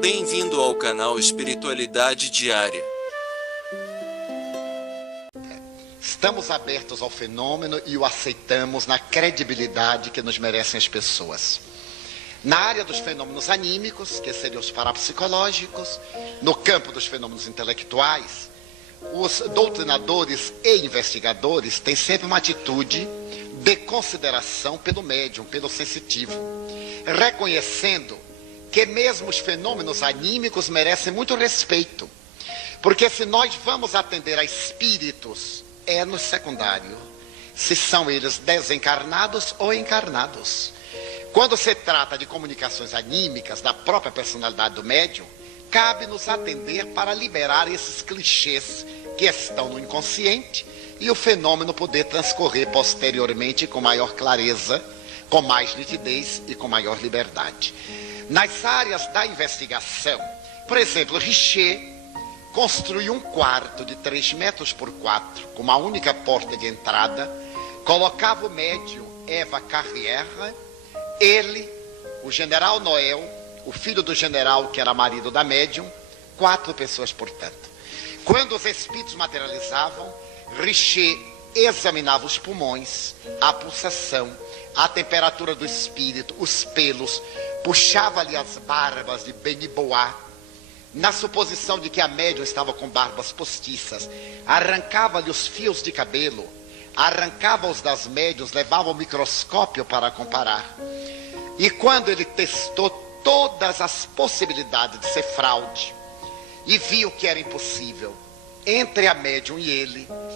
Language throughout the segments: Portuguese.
Bem-vindo ao canal Espiritualidade Diária. Estamos abertos ao fenômeno e o aceitamos na credibilidade que nos merecem as pessoas. Na área dos fenômenos anímicos, que seriam os parapsicológicos, no campo dos fenômenos intelectuais, os doutrinadores e investigadores têm sempre uma atitude de consideração pelo médium, pelo sensitivo, reconhecendo que mesmo os fenômenos anímicos merecem muito respeito, porque se nós vamos atender a espíritos, é no secundário, se são eles desencarnados ou encarnados. Quando se trata de comunicações anímicas da própria personalidade do médium, cabe-nos atender para liberar esses clichês que estão no inconsciente e o fenômeno poder transcorrer posteriormente com maior clareza, com mais nitidez e com maior liberdade. Nas áreas da investigação, por exemplo, Richer construiu um quarto de 3 metros por 4, com uma única porta de entrada, colocava o médium Eva Carrière, ele, o general Noel, o filho do general que era marido da médium, 4 pessoas, portanto. Quando os espíritos materializavam, Richer examinava os pulmões, a pulsação, a temperatura do espírito, os pelos, puxava-lhe as barbas de Benibois, na suposição de que a médium estava com barbas postiças, arrancava-lhe os fios de cabelo, arrancava-os das médiuns, levava o microscópio para comparar. E quando ele testou todas as possibilidades de ser fraude e viu que era impossível, entre a médium e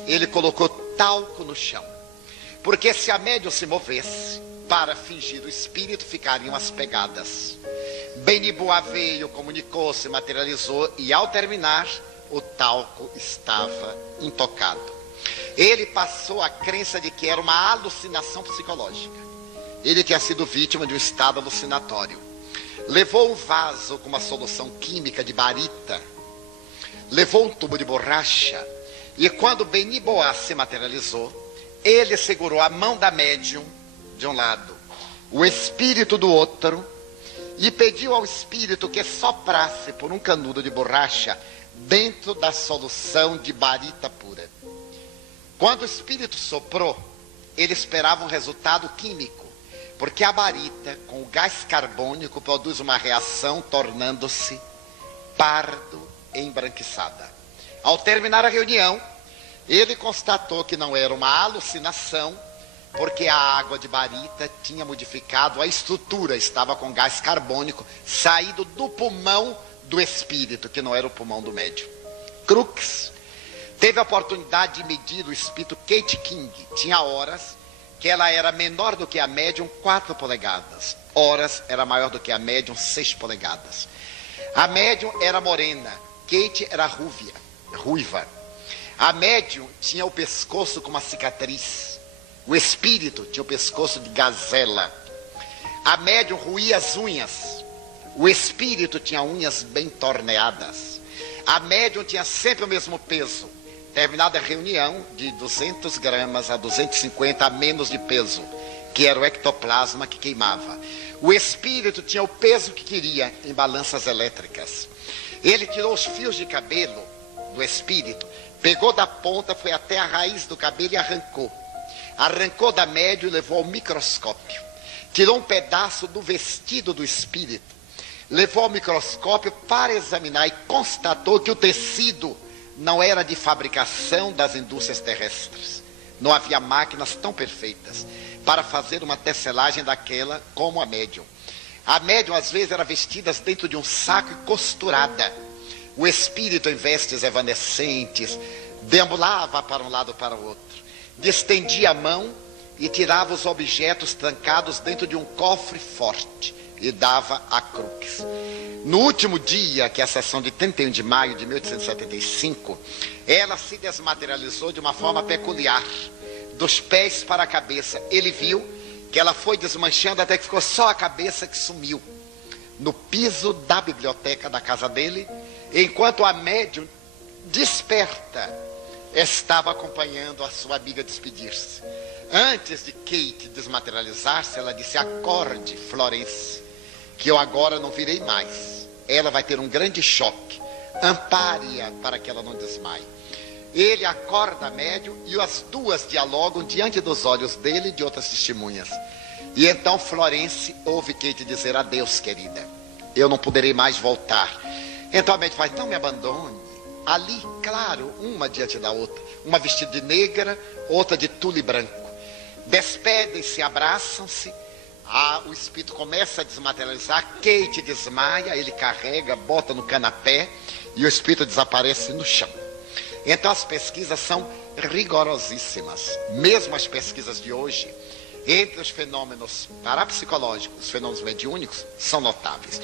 ele colocou talco no chão. Porque se a médium se movesse para fingir o espírito, ficariam as pegadas. Benibois veio, comunicou-se, materializou e ao terminar, o talco estava intocado. Ele passou a crença de que era uma alucinação psicológica. Ele tinha sido vítima de um estado alucinatório. Levou um vaso com uma solução química de barita, levou um tubo de borracha e quando Benibois se materializou, ele segurou a mão da médium de um lado, o espírito do outro, e pediu ao espírito que soprasse por um canudo de borracha dentro da solução de barita pura. Quando o espírito soprou, ele esperava um resultado químico, porque a barita com o gás carbônico produz uma reação tornando-se pardo e embranquiçada. Ao terminar a reunião, ele constatou que não era uma alucinação, porque a água de barita tinha modificado a estrutura, estava com gás carbônico saído do pulmão do espírito, que não era o pulmão do médium. Crookes teve a oportunidade de medir o espírito Kate King. Tinha horas que ela era menor do que a médium 4 polegadas, horas era maior do que a médium 6 polegadas. A médium era morena, Kate era ruiva. A médium tinha o pescoço com uma cicatriz. O espírito tinha o pescoço de gazela. A médium roía as unhas. O espírito tinha unhas bem torneadas. A médium tinha sempre o mesmo peso. Terminada a reunião, de 200 gramas a 250 a menos de peso, que era o ectoplasma que queimava. O espírito tinha o peso que queria em balanças elétricas. Ele tirou os fios de cabelo do espírito, pegou da ponta, foi até a raiz do cabelo e arrancou. Arrancou da médium e levou ao microscópio. Tirou um pedaço do vestido do espírito, levou ao microscópio para examinar e constatou que o tecido não era de fabricação das indústrias terrestres. Não havia máquinas tão perfeitas para fazer uma tecelagem daquela como a médium. A médium às vezes era vestida dentro de um saco e costurada. O espírito em vestes evanescentes deambulava para um lado para o outro. Estendia a mão e tirava os objetos trancados dentro de um cofre forte e dava a Crookes. No último dia, que é a sessão de 31 de maio de 1875, ela se desmaterializou de uma forma peculiar, dos pés para a cabeça. Ele viu que ela foi desmanchando até que ficou só a cabeça que sumiu no piso da biblioteca da casa dele, enquanto a médium desperta estava acompanhando a sua amiga despedir-se. Antes de Kate desmaterializar-se, ela disse: acorde, Florence, que eu agora não virei mais. ela vai ter um grande choque. Ampare-a para que ela não desmaie. Ele acorda médium e as duas dialogam diante dos olhos dele e de outras testemunhas. E então Florence ouve Kate dizer: adeus, querida, eu não poderei mais voltar. Então a médium faz: não me abandone. Ali, claro, uma diante da outra, uma vestida de negra, outra de tule branco. Despedem-se, abraçam-se. O espírito começa a desmaterializar. Kate desmaia, ele carrega, bota no canapé e o espírito desaparece no chão. Então as pesquisas são rigorosíssimas. Mesmo as pesquisas de hoje, entre os fenômenos parapsicológicos, os fenômenos mediúnicos, são notáveis.